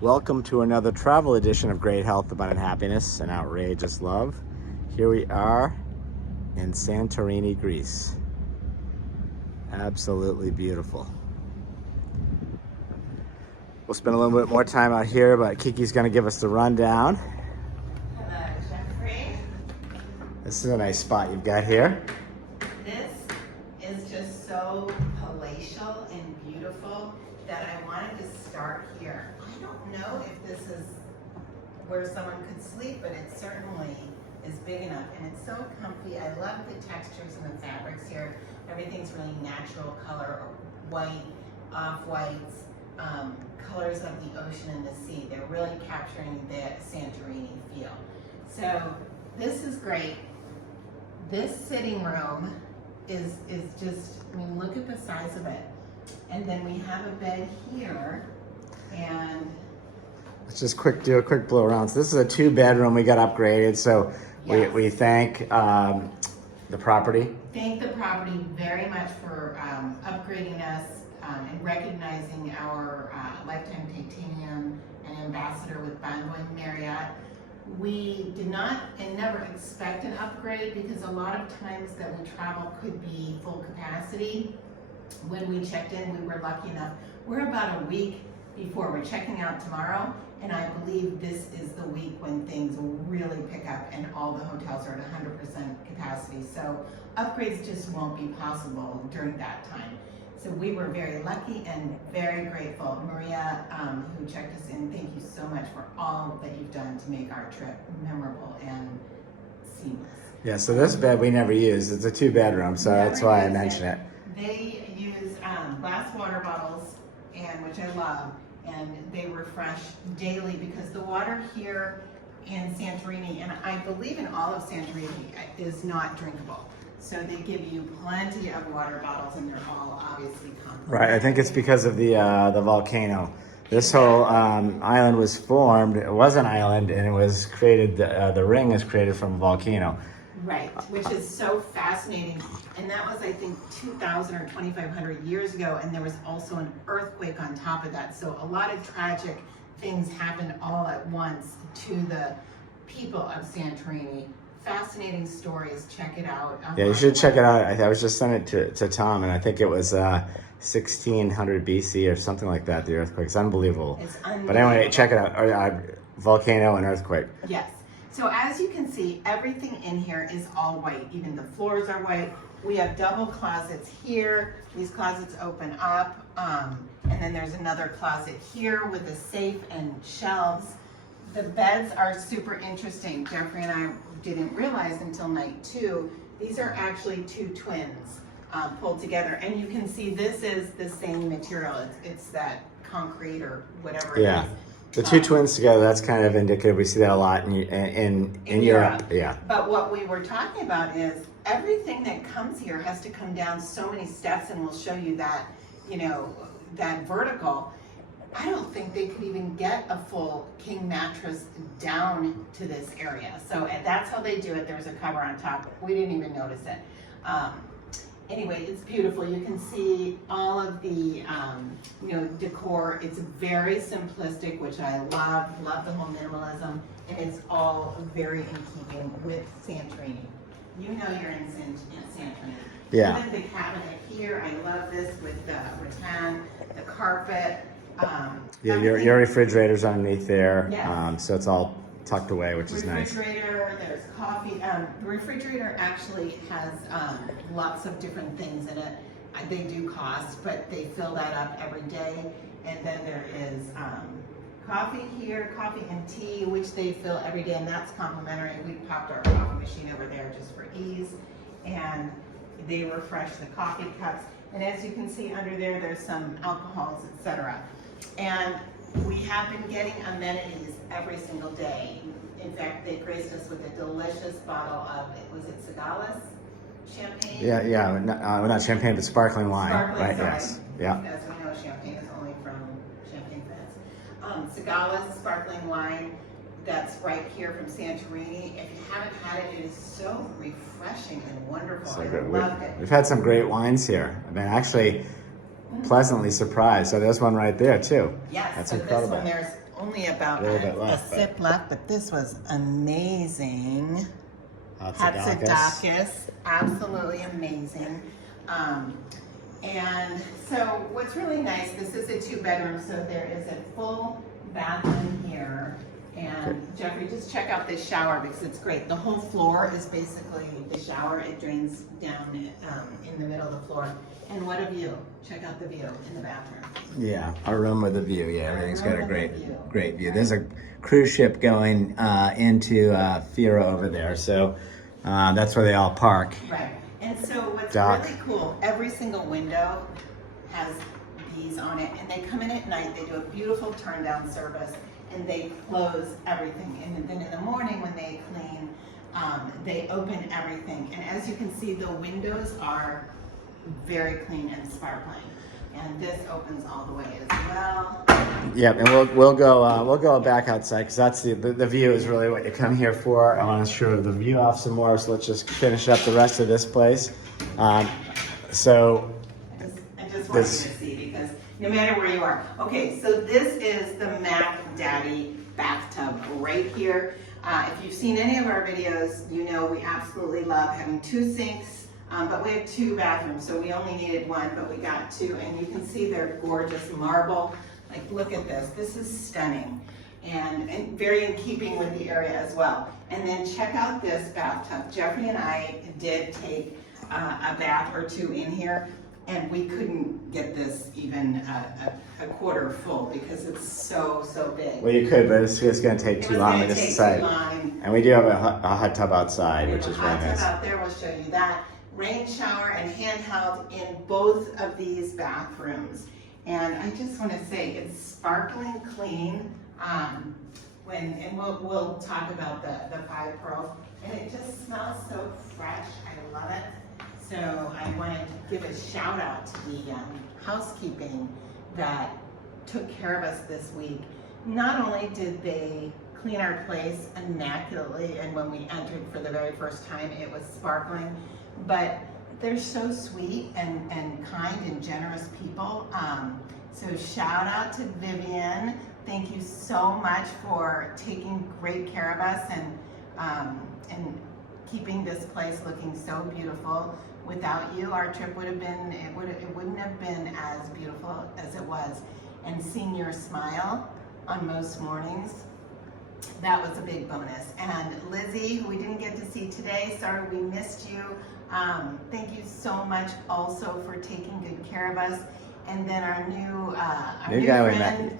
Welcome to another travel edition of Great Health, Abundant Happiness, and Outrageous Love. Here we are in Santorini, Greece. Absolutely beautiful. We'll spend a little bit more time out here, but Kiki's going to give us the rundown. Hello, Jeffrey. This is a nice spot you've got here. This is just so palatial and beautiful that I wanted to start here. I don't know if this is where someone could sleep, but it certainly is big enough, and it's so comfy. I love the textures and the fabrics here. Everything's really natural color, white, off-whites, colors of the ocean and the sea. They're really capturing the Santorini feel. So this is great. This sitting room is just, I mean, look at the size of it. And then we have a bed here, and Let's just do a quick blow around. So this is a 2-bedroom. We got upgraded, so Yes. we thank the property. thank the property very much for upgrading us and recognizing our Lifetime Titanium and Ambassador with Bonvoy Marriott. We did not and never expect an upgrade because a lot of times that we travel could be full capacity. When we checked in, we were lucky enough. We're about a week before we're checking out tomorrow, and I believe this is the week when things will really pick up and all the hotels are at 100% capacity. So upgrades just won't be possible during that time. So we were very lucky and very grateful. Maria, who checked us in, thank you so much for all that you've done to make our trip memorable and seamless. Yeah, so this bed we never used. It's a 2-bedroom, so that's why I mentioned it. They use glass water bottles, and which I love, and they refresh daily because the water here in Santorini, and I believe in all of Santorini, is not drinkable. So they give you plenty of water bottles, and they're all obviously complimentary. Right, I think it's because of the volcano. This whole island was formed. It was an island, and it was created. The ring is created from a volcano. Right, which is so fascinating. And that was, I think, 2,000 or 2,500 years ago, and there was also an earthquake on top of that. So a lot of tragic things happened all at once to the people of Santorini. Fascinating stories. Check it out. Yeah, you should check it out. I was just sent it to Tom, and I think it was 1600 BC or something like that. The earthquake. It's unbelievable. It's unbelievable. But anyway, check it out. Volcano and earthquake. Yes. So as you can see, everything in here is all white. Even the floors are white. We have double closets here. These closets open up. And then there's another closet here with a safe and shelves. The beds are super interesting. Jeffrey and I didn't realize until night 2. These are actually 2 twins pulled together. And you can see this is the same material. It's that concrete or whatever it is. The 2 twins together, that's kind of indicative. We see that a lot in Europe. Yeah. But what we were talking about is everything that comes here has to come down so many steps, and we'll show you that, you know, that vertical. I don't think they could even get a full king mattress down to this area. So and that's how they do it. There's a cover on top. We didn't even notice it. Anyway, it's beautiful. You can see all of the, decor. It's very simplistic, which I love. Love the whole minimalism, and it's all very in keeping with Santorini. You know you're in Santorini. Yeah. Even the cabinet here, I love this with the rattan, the carpet. Your refrigerator's underneath there. Yes. So it's all tucked away, which is nice. Refrigerator, there's coffee. The refrigerator actually has lots of different things in it. They do cost, but they fill that up every day. And then there is coffee here, coffee and tea, which they fill every day, and that's complimentary. We popped our coffee machine over there just for ease, and they refresh the coffee cups. And as you can see under there, there's some alcohols, etc. And we have been getting amenities every single day. In fact, they graced us with a delicious bottle of, was it Sagala's champagne? Yeah, not champagne, but sparkling wine. Sparkling, right, yes. Yeah. As we know, champagne is only from champagne fans. Sagala's sparkling wine, that's right here from Santorini. If you haven't had it, it is so refreshing and wonderful. So I good. loved it. We've had some great wines here. I've been actually pleasantly surprised. So there's one right there too. Yes, That's so incredible. this one, there's only about A little bit a left, but- sip left, but this was amazing. Hatzidakis. Hatzidakis, absolutely amazing. And so what's really nice, this is a 2-bedroom, so there is a full bathroom here. And Jeffrey, just check out this shower because it's great. The whole floor is basically the shower. It drains down in the middle of the floor. And what a view. Check out the view in the bathroom. Yeah, our room with a view. Yeah, everything's got a Room great, with a view. great view. There's a cruise ship going into Fira over there, so that's where they all park. Right. And so what's Dock. really cool, every single window has bees on it, and they come in at night. They do a beautiful turn down service, and they close everything. And then in the morning when they clean, they open everything. And as you can see, the windows are very clean and sparkling. And this opens all the way as well. Yep, and we'll go back outside because that's the view is really what you come here for. I want to show the view off some more, so let's just finish up the rest of this place. So I just want you to see because no matter where you are. Okay, so this is the Mac Daddy bathtub right here. If you've seen any of our videos, you know we absolutely love having 2 sinks, but we have 2 bathrooms, so we only needed 1, but we got 2, and you can see they're gorgeous marble. Like, look at this. This is stunning and very in keeping with the area as well. And then check out this bathtub. Jeffrey and I did take a bath or 2 in here, and we couldn't get this even a quarter full because it's so big. well, you could, but it's going to take too long to decide. And we do have a hot tub outside, which is really nice. Out there, we'll show you that. Rain shower and handheld in both of these bathrooms. And I just want to say it's sparkling clean. And we'll talk about the 5 pearls. And it just smells so fresh. I love it. So I wanted to give a shout out to the housekeeping that took care of us this week. Not only did they clean our place immaculately, and when we entered for the very first time, it was sparkling, but they're so sweet and kind and generous people. So shout out to Vivian. Thank you so much for taking great care of us and keeping this place looking so beautiful. Without you, our trip would have been, it wouldn't have been as beautiful as it was. And seeing your smile on most mornings, that was a big bonus. And Lizzie, who we didn't get to see today, sorry we missed you. Thank you so much also for taking good care of us. And then our new friend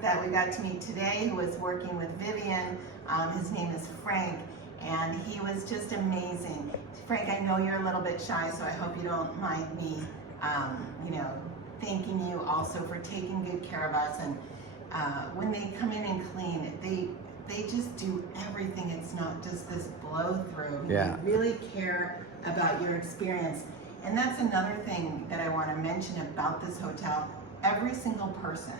that we got to meet today, who was working with Vivian, his name is Frank, and he was just amazing. Frank, I know you're a little bit shy, so I hope you don't mind me, thanking you also for taking good care of us. And when they come in and clean, they just do everything. It's not just this blow through. Yeah. They really care about your experience. And that's another thing that I want to mention about this hotel. Every single person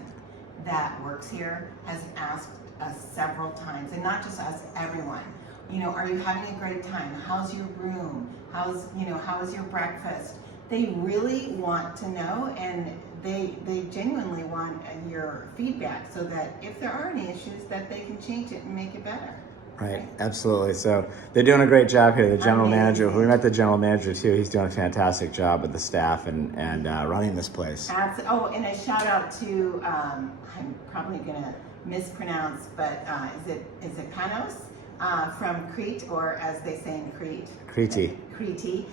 that works here has asked us several times, and not just us, everyone. Are you having a great time? How's your room? How is your breakfast? They really want to know, and they genuinely want your feedback so that if there are any issues, that they can change it and make it better. Right, absolutely. So they're doing a great job here. The general manager, we met the general manager too. He's doing a fantastic job with the staff and running this place. Oh, and a shout out to, I'm probably gonna mispronounce, but is it Panos from Crete, or as they say in Crete? Crete. Crete.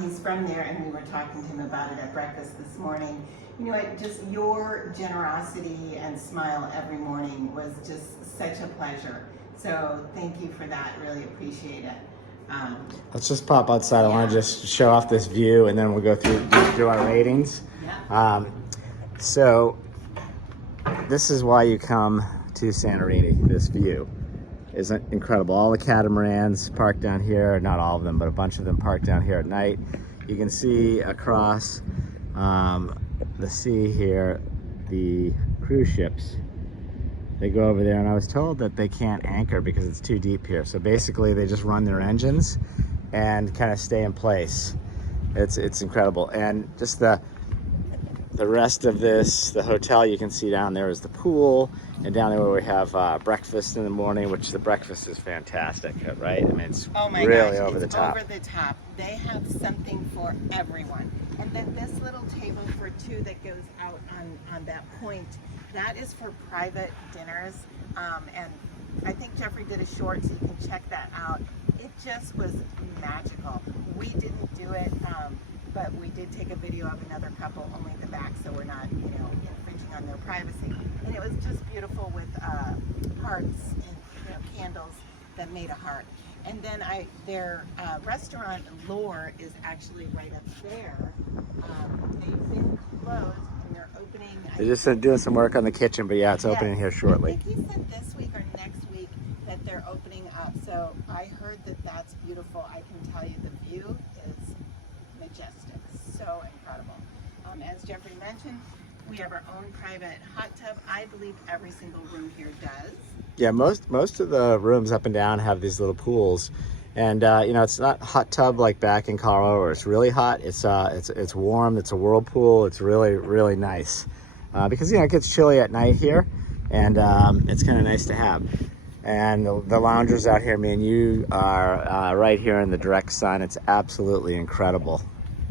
He's from there, and we were talking to him about it at breakfast this morning. You know what, just your generosity and smile every morning was just such a pleasure. So thank you for that, really appreciate it. Let's just pop outside. I want to just show off this view, and then we'll go through our ratings. Yeah. So this is why you come to Santorini. This view is incredible. All the catamarans parked down here, not all of them, but a bunch of them parked down here at night. You can see across the sea here, the cruise ships. They go over there, and I was told that they can't anchor because it's too deep here. So basically they just run their engines and kind of stay in place. It's incredible. And just the the rest of this, the hotel, you can see down there is the pool, and down there where we have breakfast in the morning, which the breakfast is fantastic, right? I mean, it's Oh my really gosh, over the it's top. over the top. They have something for everyone. And then this little table for two that goes out on that point, that is for private dinners. And I think Jeffrey did a short, so you can check that out. It just was magical. We didn't do it, but we did take a video of another couple, only the back, so we're not, infringing on their privacy. And it was just beautiful with hearts and candles that made a heart. And then their restaurant Lore is actually right up there. They've been closed and they're opening. They're just doing some work on the kitchen, but yeah, it's opening here shortly. I think he said this week or next week that they're opening up. So I heard that that's beautiful. I can tell you the view is majestic, so incredible. As Jeffrey mentioned, we have our own private hot tub. I believe every single room here does. Yeah, most of the rooms up and down have these little pools, and it's not hot tub like back in Colorado where it's really hot. It's warm. It's a whirlpool. It's really nice because it gets chilly at night here, and it's kind of nice to have. And the loungers out here, man, you are right here in the direct sun. It's absolutely incredible.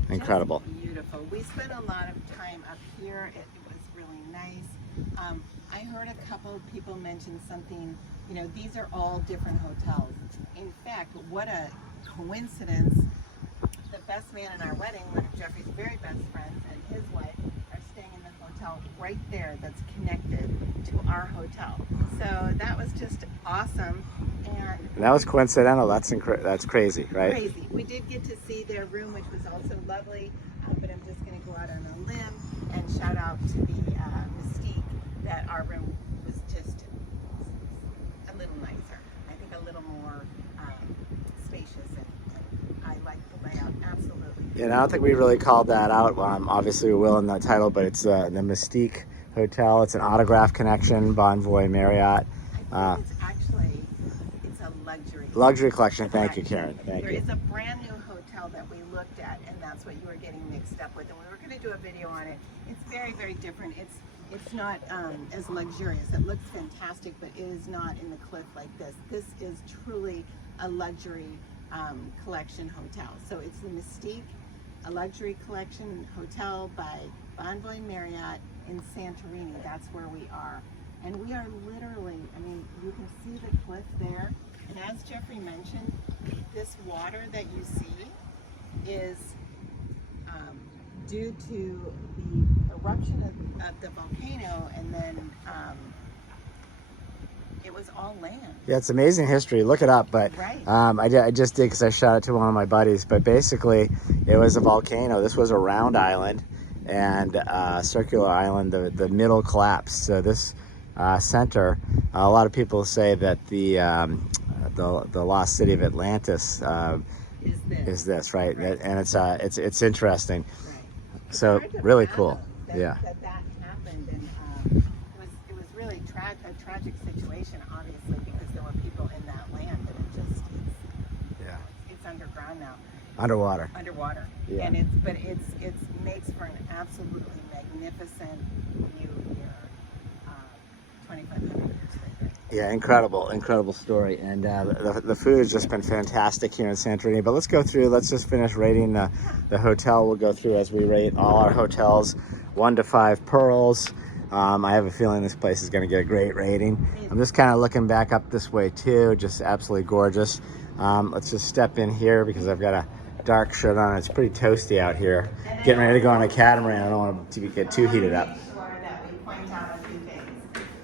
Incredible. Just beautiful. We spent a lot of time up here. It was really nice. I heard a couple of people mention something, these are all different hotels. In fact, what a coincidence. The best man in our wedding, one of Jeffrey's very best friends and his wife are staying in the hotel right there that's connected to our hotel. So that was just awesome. And that was coincidental. That's crazy, right? Crazy. We did get to see their room, which was also lovely, but I'm just going to go out on a limb and shout out to the Mystique that our room was just a little nicer. I think a little more spacious, and I like the layout, absolutely. Yeah, and I don't think we really called that out. Obviously, we will in the title, but it's the Mystique Hotel. It's an Autograph Connection, Bonvoy Marriott. I think it's a luxury. Luxury collection. Thank you, Karen. Thank you. There is a brand new hotel that we looked at, and that's what you were getting mixed up with. And we were going to do a video on it. It's very, very different. It's not as luxurious. It looks fantastic, but it is not in the cliff like this. This is truly a luxury collection hotel. So it's the Mystique, a luxury collection hotel by Bonvoy Marriott in Santorini. That's where we are. And we are literally, you can see the cliff there. And as Jeffrey mentioned, this water that you see is due to the eruption of the volcano, and then it was all land. Yeah, it's amazing history. Look it up, but right. I just did because I shot it to one of my buddies. But basically, it was a volcano. This was a round island and circular island. The middle collapsed. So this center, a lot of people say that the lost city of Atlantis is this, right? And it's interesting. Right. So really cool. Yeah. That happened, and it was really a tragic situation, obviously, because there were people in that land, and it's underground now. Underwater. Yeah. And it makes for an absolutely magnificent view here, 2,500 years later. Yeah, incredible story. And the food has just been fantastic here in Santorini. But let's just finish rating the hotel. We'll go through as we rate all our hotels, 1 to 5 pearls. I have a feeling this place is going to get a great rating. I'm just kind of looking back up this way too, just absolutely gorgeous. Let's just step in here because I've got a dark shirt on. It's pretty toasty out here. Getting ready to go on a catamaran. I don't want to get too heated up. Point out a few things.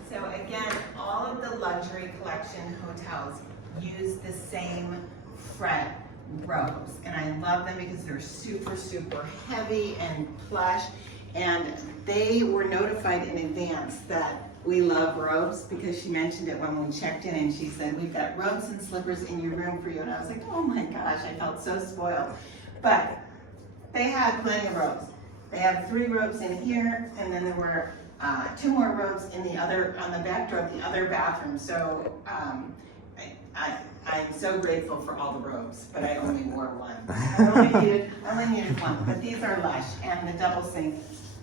So again, all of the luxury collection hotels use the same fret robes, and I love them because they're super heavy and plush, and they were notified in advance that we love robes because she mentioned it when we checked in, and she said, we've got robes and slippers in your room for you. And I was like, oh my gosh, I felt so spoiled. But they had plenty of robes. They have 3 robes in here, and then there were 2 more robes on the back door of the other bathroom. So I'm so grateful for all the robes, but I only wore one. I only needed one, but these are lush, and the double sink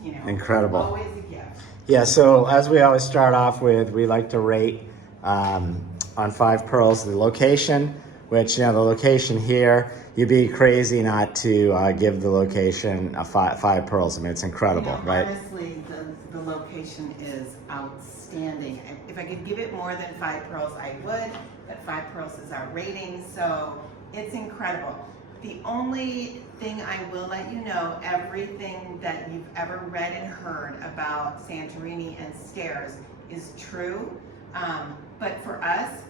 you know, incredible. always a gift. Yeah, so as we always start off with, we like to rate on 5 pearls the location, which, you know, the location here, you'd be crazy not to give the location a 5 pearls. I mean, it's incredible, You know, right? honestly, the location is outstanding. And if I could give it more than 5 pearls, I would, but 5 pearls is our rating, so it's incredible. The only thing I will let you know, everything that you've ever read and heard about Santorini and stairs is true. But for us,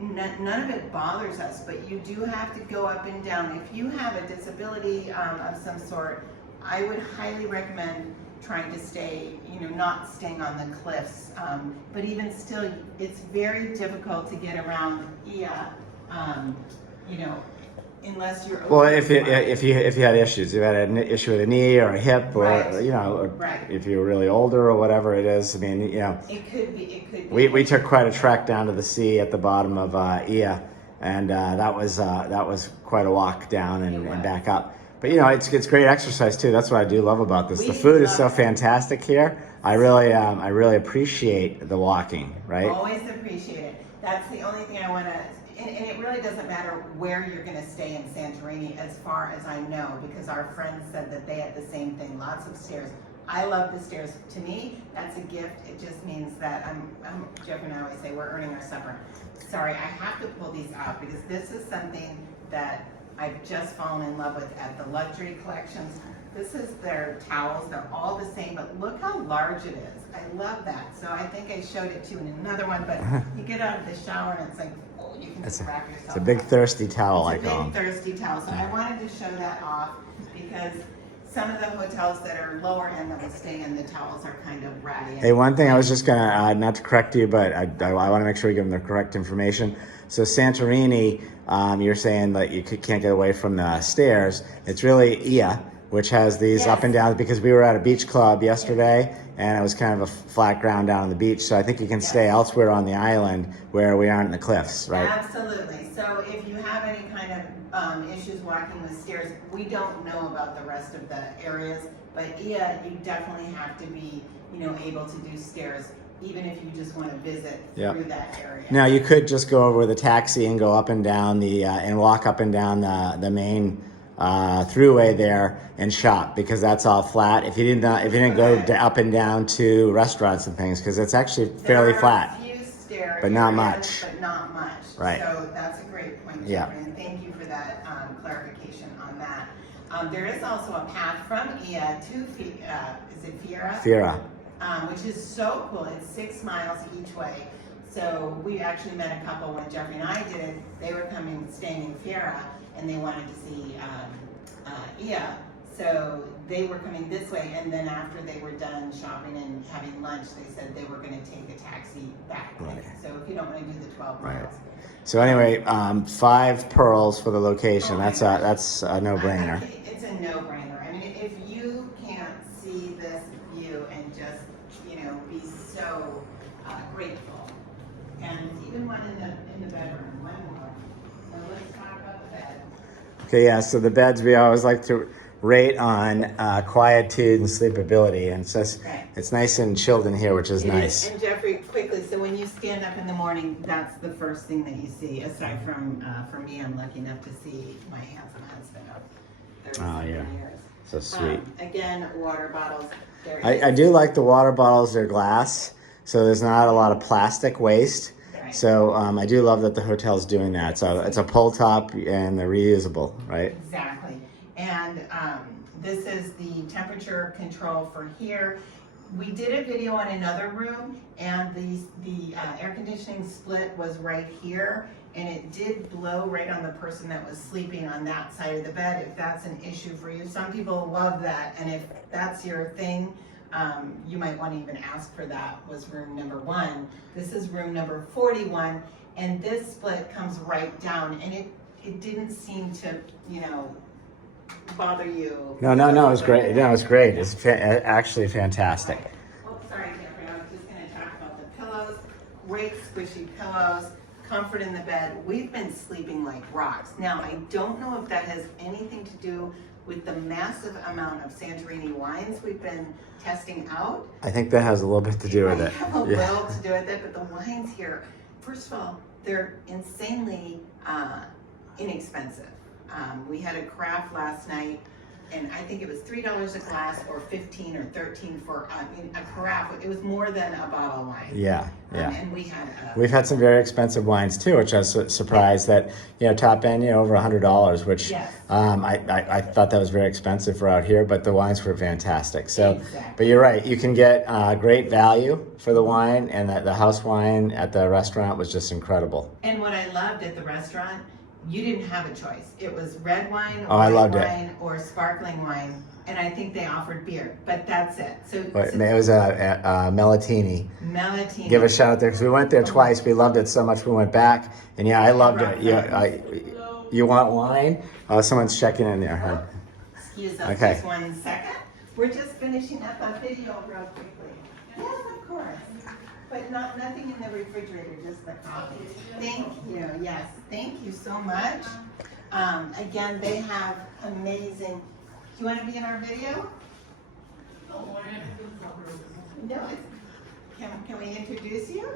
none of it bothers us, but you do have to go up and down. If you have a disability of some sort, I would highly recommend trying to stay, you know, not staying on the cliffs. But even still, it's very difficult to get around Ia, you know, unless you're Well, if you had issues, you had an issue with a knee or a hip, or Right. you know, or Right. if you're really older or whatever it is. I mean, you know, It could be. we took quite a trek down to the sea at the bottom of Ia, and that was quite a walk down and back up. But you know, it's great exercise too. That's what I do love about this. The food is so fantastic here. I really appreciate the walking. Right. Always appreciate it. That's the only thing I want to. And it really doesn't matter where you're going to stay in Santorini, as far as I know, because our friends said that they had the same thing, lots of stairs. I love the stairs. To me, that's a gift. It just means that Jeff and I always say we're earning our supper. Sorry, I have to pull these out because this is something that I've just fallen in love with at the luxury collections. This is their towels. They're all the same, but look how large it is. I love that. So I think I showed it to you in another one, but you get out of the shower and it's like, you can just wrap yourself. It's a big thirsty towel, I call them. It's a big thirsty towel. So I wanted to show that off because some of the hotels that are lower end that we stay in, the towels are kind of ratty. Hey, one thing I was just gonna not to correct you, but I want to make sure we give them the correct information. So Santorini, you're saying that you can't get away from the stairs. It's really Ia, which has these up and down, because we were at a beach club yesterday and it was kind of a flat ground down on the beach. So I think you can stay elsewhere on the island where we aren't in the cliffs, right? Absolutely. So if you have any kind of issues walking with stairs, we don't know about the rest of the areas, but Ia, you definitely have to be, you know, able to do stairs, even if you just want to visit through that area. Now you could just go over with a taxi and go up and down the and walk up and down the main throughway there and shop, because that's all flat. If you didn't go up and down to restaurants and things, because it's actually fairly flat, There are a few stair but not areas, much. But not much. Right. So that's a great point, Jeffrey, and thank you for that clarification on that. There is also a path from Ia to is it Fiera? Fiera. Which is so cool. It's 6 miles each way. So we actually met a couple when Jeffrey and I did it. They were staying in Fiera, and they wanted to see Ia. So they were coming this way, and then after they were done shopping and having lunch, they said they were going to take a taxi back. Right. So if you don't want to do the 12 miles. So anyway, 5 pearls for the location. That's a no-brainer. It's a no-brainer. I mean, if you can't see this view and just, you know, be so grateful. And even one in the bedroom, one more. So let's talk about the bed. Okay, yeah. So the beds, we always like to rate on quietude and sleepability, and it's nice and chilled in here, which is nice. And Jeffrey, quickly, so when you stand up in the morning, that's the first thing that you see, aside from for me, I'm lucky enough to see my handsome husband of 37 years. So sweet. Again, water bottles. I do like the water bottles. They're glass, so there's not a lot of plastic waste. Right. So I do love that the hotel's doing that. So it's a pull top and they're reusable, right? Exactly. And this is the temperature control for here. We did a video on another room, and the air conditioning split was right here, and it did blow right on the person that was sleeping on that side of the bed, if that's an issue for you. Some people love that, and if that's your thing, you might want to even ask for that, was room number 1. This is room number 41, and this split comes right down, and it didn't seem to, you know, bother you. No, it was great. No, it was great. It's actually fantastic. Oh, sorry, Jeffrey. I was just going to talk about the pillows. Great squishy pillows. Comfort in the bed. We've been sleeping like rocks. Now, I don't know if that has anything to do with the massive amount of Santorini wines we've been testing out. I think that has a little bit to do with It it. might have a little to do with it, but the wines here, first of all, they're insanely inexpensive. We had a craft last night, and I think it was $3 a glass, or 15 or 13 for a carafe. It was more than a bottle of wine. Yeah. And We've had some very expensive wines too, which I was surprised that, top end, over $100, which yes. I thought that was very expensive for out here, but the wines were fantastic. So, Exactly. But you're right, you can get great value for the wine, and the house wine at the restaurant was just incredible. And what I loved at the restaurant, you didn't have a choice. It was red wine, I white loved wine, or sparkling wine, and I think they offered beer, but that's it. But it was a Melitini. Melitini. Give a shout out there, because we went there twice. We loved it so much we went back, and I loved it. You want wine? Oh, someone's checking in there, huh? Excuse us, Okay. just 1 second. We're just finishing up a video real quickly. Yes, of course. But nothing in the refrigerator, just the coffee. Thank you, yes, thank you so much. Again, they have amazing, do you want to be in our video? No, can we introduce you?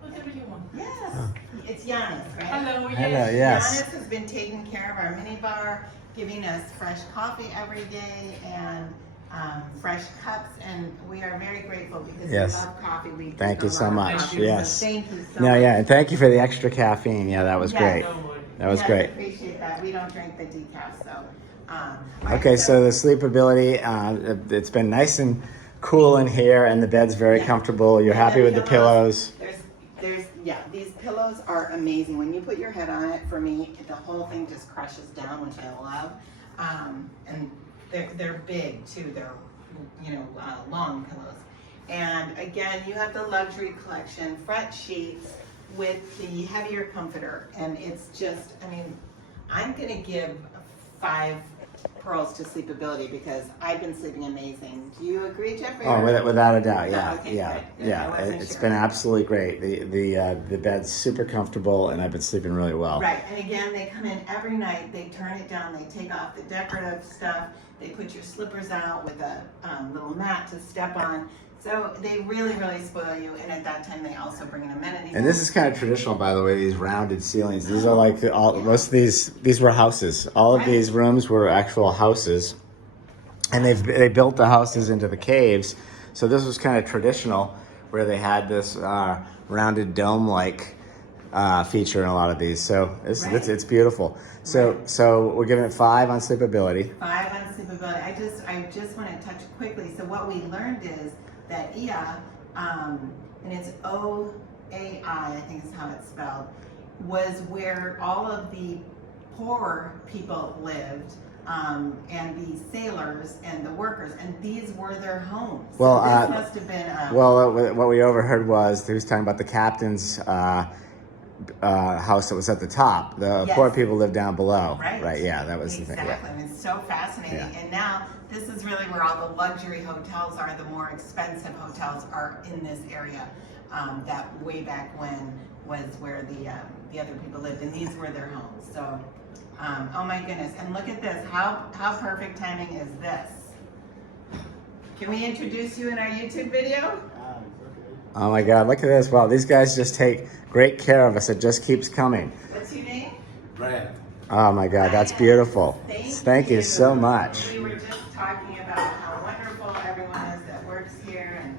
Whatever you want. Yes, it's Giannis, right? Hello, Hello, yes. Giannis has been taking care of our minibar, giving us fresh coffee every day, and fresh cups, and we are very grateful because we love coffee. We Thank you drink a so lot of much. coffee, Yes. so thank you so much. And thank you for the extra caffeine. Yeah, that was Yes. great. That was Yes, great. appreciate that. We don't drink the decaf, so. Okay, so the sleepability, it's been nice and cool in here, and the bed's very comfortable. You're happy with the pillows? These pillows are amazing. When you put your head on it, for me, the whole thing just crushes down, which I love. And they're big too. They're long pillows. And again, you have the luxury collection front sheets with the heavier comforter, and it's just, I'm gonna give 5 pearls to sleepability because I've been sleeping amazing. Do you agree, Jeffrey? Oh, without a doubt, yeah, Okay, good. yeah. I wasn't It's sure. been absolutely great. The bed's super comfortable, and I've been sleeping really well. Right, and again, they come in every night, they turn it down, they take off the decorative stuff, they put your slippers out with a little mat to step on. So they really, really spoil you, and at that time, they also bring an amenity. And this is kind of traditional, by the way, these rounded ceilings. These are like, most of these were houses. All of these rooms were actual houses. And they built the houses into the caves. So this was kind of traditional, where they had this rounded dome-like feature in a lot of these. So it's beautiful. So we're giving it 5 on sleepability. 5 on sleepability. I just want to touch quickly. So what we learned is that IA, and it's OAI, I think is how it's spelled, was where all of the poor people lived, and the sailors and the workers, and these were their homes. Well, so this must have been. What we overheard was he was talking about the captain's house that was at the top. The poor people lived down below. Right. Yeah, that was the thing. Exactly. And it's so fascinating. Yeah. And now this is really where all the luxury hotels are. The more expensive hotels are in this area. That way back when was where the other people lived, and these were their homes. So, oh my goodness! And look at this. How perfect timing is this? Can we introduce you in our YouTube video? Oh my God! Look at this! Wow, these guys just take great care of us. It just keeps coming. What's your name? Brad. Oh my God, that's beautiful. Thank you so much. We were just talking about how wonderful everyone is that works here, and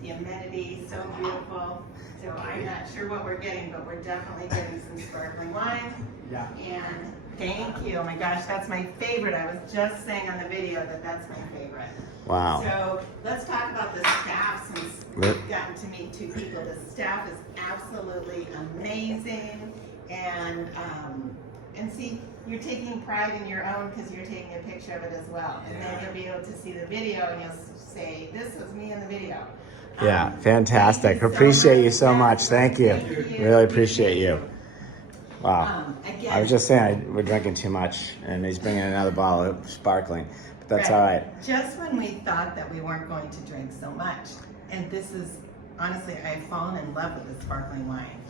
the amenities, so beautiful. So I'm not sure what we're getting, but we're definitely getting some sparkling wine. Yeah. And thank you. Oh my gosh, that's my favorite. I was just saying on the video that that's my favorite. Wow. So let's talk about the staff, since we've gotten to meet 2 people. The staff is absolutely amazing, and see, you're taking pride in your own because you're taking a picture of it as well, and then you'll be able to see the video and you'll say, "This was me in the video." Yeah, fantastic. Appreciate you so much. Thank you. Really appreciate you. Wow. Again, I was just saying we're drinking too much, and he's bringing another bottle of sparkling. But that's all right. Just when we thought that we weren't going to drink so much, and this is honestly, I've fallen in love with the sparkling wine.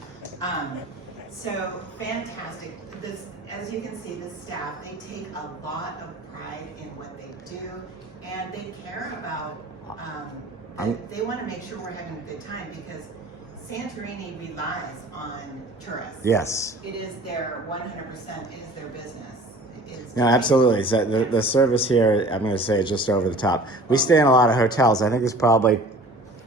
So fantastic. This, as you can see, the staff, they take a lot of pride in what they do, and they care about, they want to make sure we're having a good time, because Santorini relies on tourists. Yes. It is their 100%, it is their business. No, absolutely. So the service here, I'm going to say, is just over the top. We stay in a lot of hotels. I think there's probably,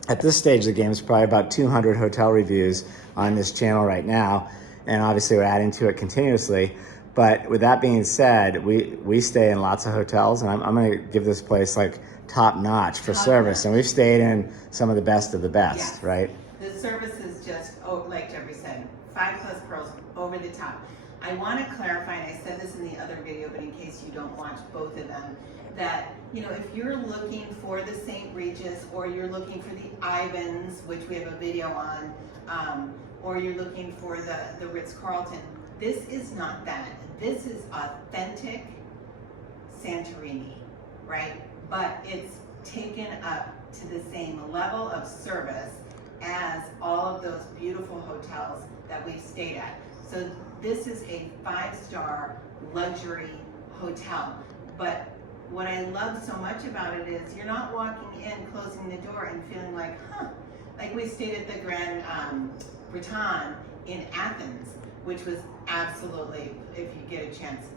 at this stage of the game, it's probably about 200 hotel reviews on this channel right now. And obviously we're adding to it continuously. But with that being said, we stay in lots of hotels, and I'm going to give this place like top notch for service. And we've stayed in some of the best of the best, Yes. right? The service is just, like Jeffrey said, 5+ pearls, over the top. I want to clarify, and I said this in the other video, but in case you don't watch both of them, that, you know, if you're looking for the St. Regis, or you're looking for the Ivans, which we have a video on, or you're looking for the Ritz-Carlton, this is not that. This is authentic Santorini, right? But it's taken up to the same level of service as all of those beautiful hotels that we've stayed at. So this is a 5-star luxury hotel. But what I love so much about it is you're not walking in, closing the door, and feeling like, like we stayed at the Grand Breton in Athens, which was absolutely, if you get a chance,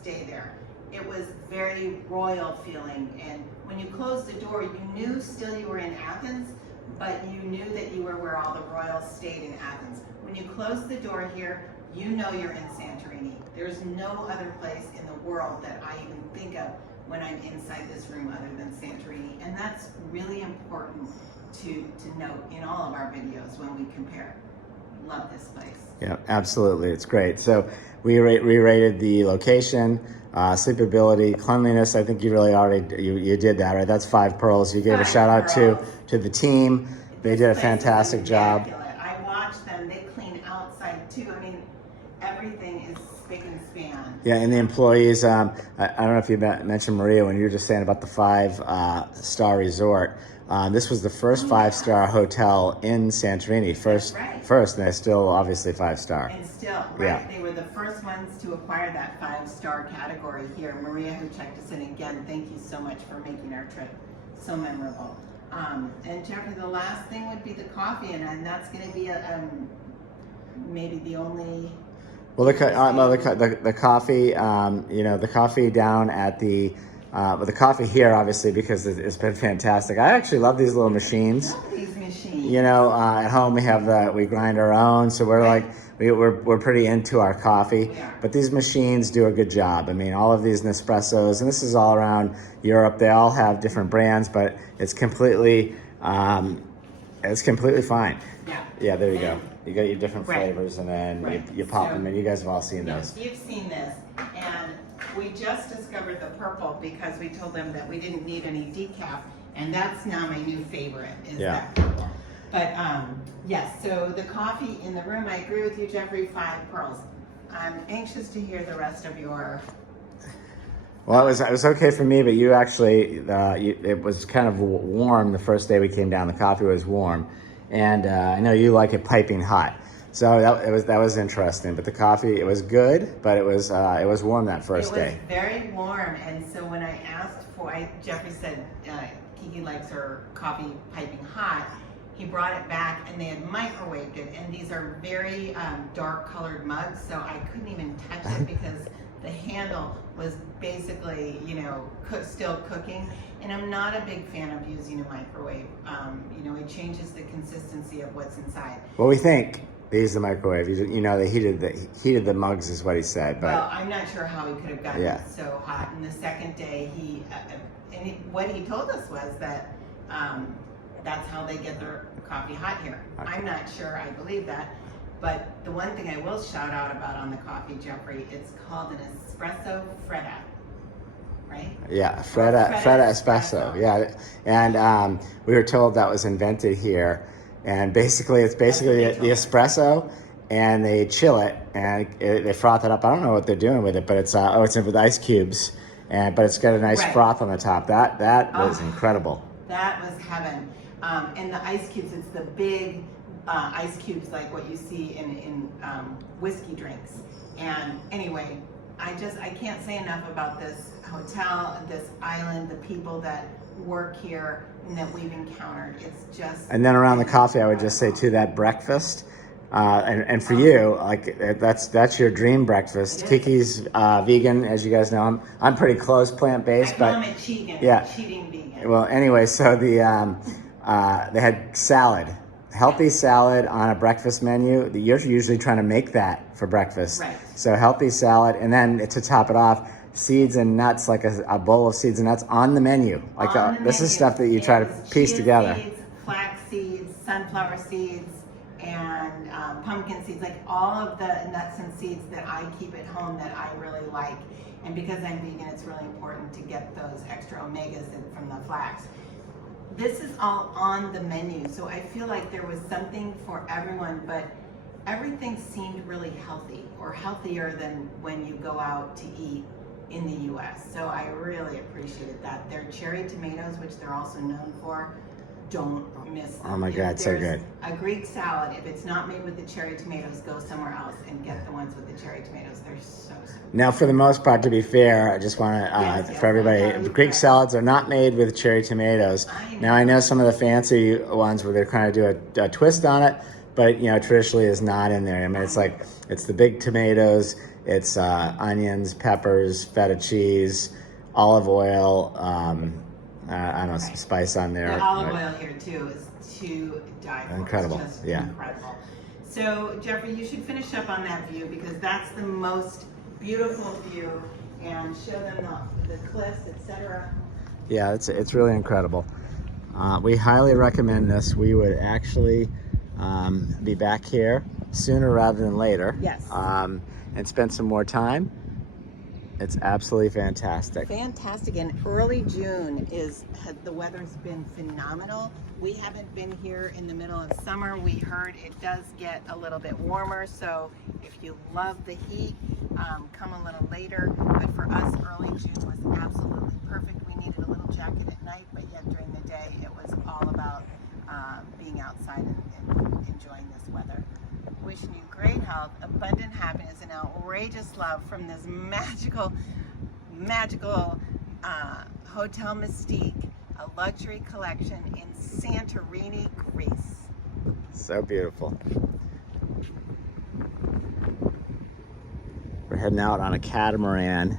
stay there. It was very royal feeling, and when you closed the door, you knew still you were in Athens, but you knew that you were where all the royals stayed in Athens. When you close the door here, you know you're in Santorini. There's no other place in the world that I even think of when I'm inside this room other than Santorini, and that's really important to note in all of our videos when we compare. Love this place. Yeah, absolutely. It's great. So we rated the location, sleepability, cleanliness. I think you really already, you did that, right? That's 5 pearls. You gave a shout out to the team. They did a fantastic job. I watched them. They clean outside too. I mean, everything is spick and span. Yeah, and the employees, I don't know if you mentioned Maria when you were just saying about the 5-star resort. This was the first 5-star hotel in Santorini. First, and they're still obviously 5-star. And still, right? Yeah. They were the first ones to acquire that 5-star category here. Maria, who checked us in again, thank you so much for making our trip so memorable. And Jeffrey, the last thing would be the coffee, and that's going to be maybe the only. Well, the coffee, you know, the coffee down at the. But the coffee here, obviously, because it's been fantastic. I actually love these little machines. I love these machines. You know, at home we have we grind our own, so we're like we're pretty into our coffee. But these machines do a good job. I mean, all of these Nespressos, and this is all around Europe. They all have different brands, but it's completely fine. Yeah, there you go. You got your different flavors, and then you pop them, and you guys have all seen those. You've seen this, and we just discovered the purple because we told them that we didn't need any decaf, and that's now my new favorite, is that purple. But yes, so the coffee in the room, I agree with you, Jeffrey, 5 pearls. I'm anxious to hear the rest of your. Well, it was okay for me, but you actually, it was kind of warm the first day we came down. The coffee was warm, and I know you like it piping hot. So that was interesting, but the coffee, it was good, but it was warm that first day. It was very warm, and so when I asked Jeffrey said Kiki likes her coffee piping hot. He brought it back, and they had microwaved it, and these are very dark colored mugs, so I couldn't even touch it because the handle was basically, you know, still cooking. And I'm not a big fan of using a microwave. You know, it changes the consistency of what's inside. Well, we think they used the microwave. You know, they heated the mugs, is what he said. But well, I'm not sure how he could have gotten it so hot. And the second day, what he told us was that that's how they get their coffee hot here. Okay. I'm not sure I believe that. But the one thing I will shout out about on the coffee, Jeffrey, it's called an espresso fredda, right? Yeah, fredda espresso. Yeah, and we were told that was invented here, and basically it's the espresso, and they chill it and they froth it up. I don't know what they're doing with it, but it's in with ice cubes, but it's got a nice froth on the top. That was incredible. That was heaven. And the ice cubes, it's the big ice cubes like what you see in whiskey drinks. And anyway, I can't say enough about this hotel, this island, the people that work here and that we've encountered. It's just. And then around the coffee, I would just say too, that breakfast. And for you, like that's your dream breakfast. Kiki's vegan, as you guys know. I'm pretty close plant-based, I but call them a cheating, yeah. cheating vegan. Well, anyway, so they had salad, healthy salad on a breakfast menu. You're usually trying to make that for breakfast. Right. So healthy salad, and then to top it off, seeds and nuts, like a bowl of seeds and nuts on the menu. Like this is stuff that you try to piece chia together. Seeds, flax seeds, sunflower seeds, and pumpkin seeds, like all of the nuts and seeds that I keep at home that I really like. And because I'm vegan, it's really important to get those extra omegas from the flax. This is all on the menu, so I feel like there was something for everyone, but everything seemed really healthy, or healthier than when you go out to eat in the US. So I really appreciated that. Their cherry tomatoes, which they're also known for, don't miss them. Oh my God, so good. A Greek salad, if it's not made with the cherry tomatoes, go somewhere else and get the ones with the cherry tomatoes. They're so good. Now, for the most part, to be fair, I just want to, Yes, for everybody, Greek salads are not made with cherry tomatoes. Now, I know some of the fancy ones where they're trying to do a twist on it, but, you know, traditionally is not in there. I mean, it's like, it's the big tomatoes, it's onions, peppers, feta cheese, olive oil, I don't know, some spice on there. The olive oil here too is to die for. Incredible, It's just yeah. incredible. So Jeffrey, you should finish up on that view because that's the most beautiful view, and show them the cliffs, etc. Yeah, it's really incredible. We highly recommend this. We would actually be back here sooner rather than later. Yes. And spend some more time. It's absolutely fantastic. Fantastic. And early June the weather's been phenomenal. We haven't been here in the middle of summer. We heard it does get a little bit warmer, so if you love the heat, come a little later. But for us, early June was absolutely perfect. We needed a little jacket at night, but yet during the day, it was all about being outside and enjoying this weather. Wishing you great health, abundant happiness, and outrageous love from this magical Hotel Mystique, a luxury collection in Santorini, Greece. So beautiful. We're heading out on a catamaran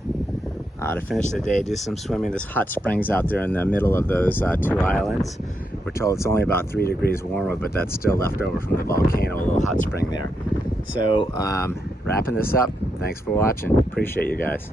to finish the day, do some swimming. There's hot springs out there in the middle of those two islands. We're told it's only about 3 degrees warmer, but that's still left over from the volcano, a little hot spring there. So wrapping this up, thanks for watching. Appreciate you guys.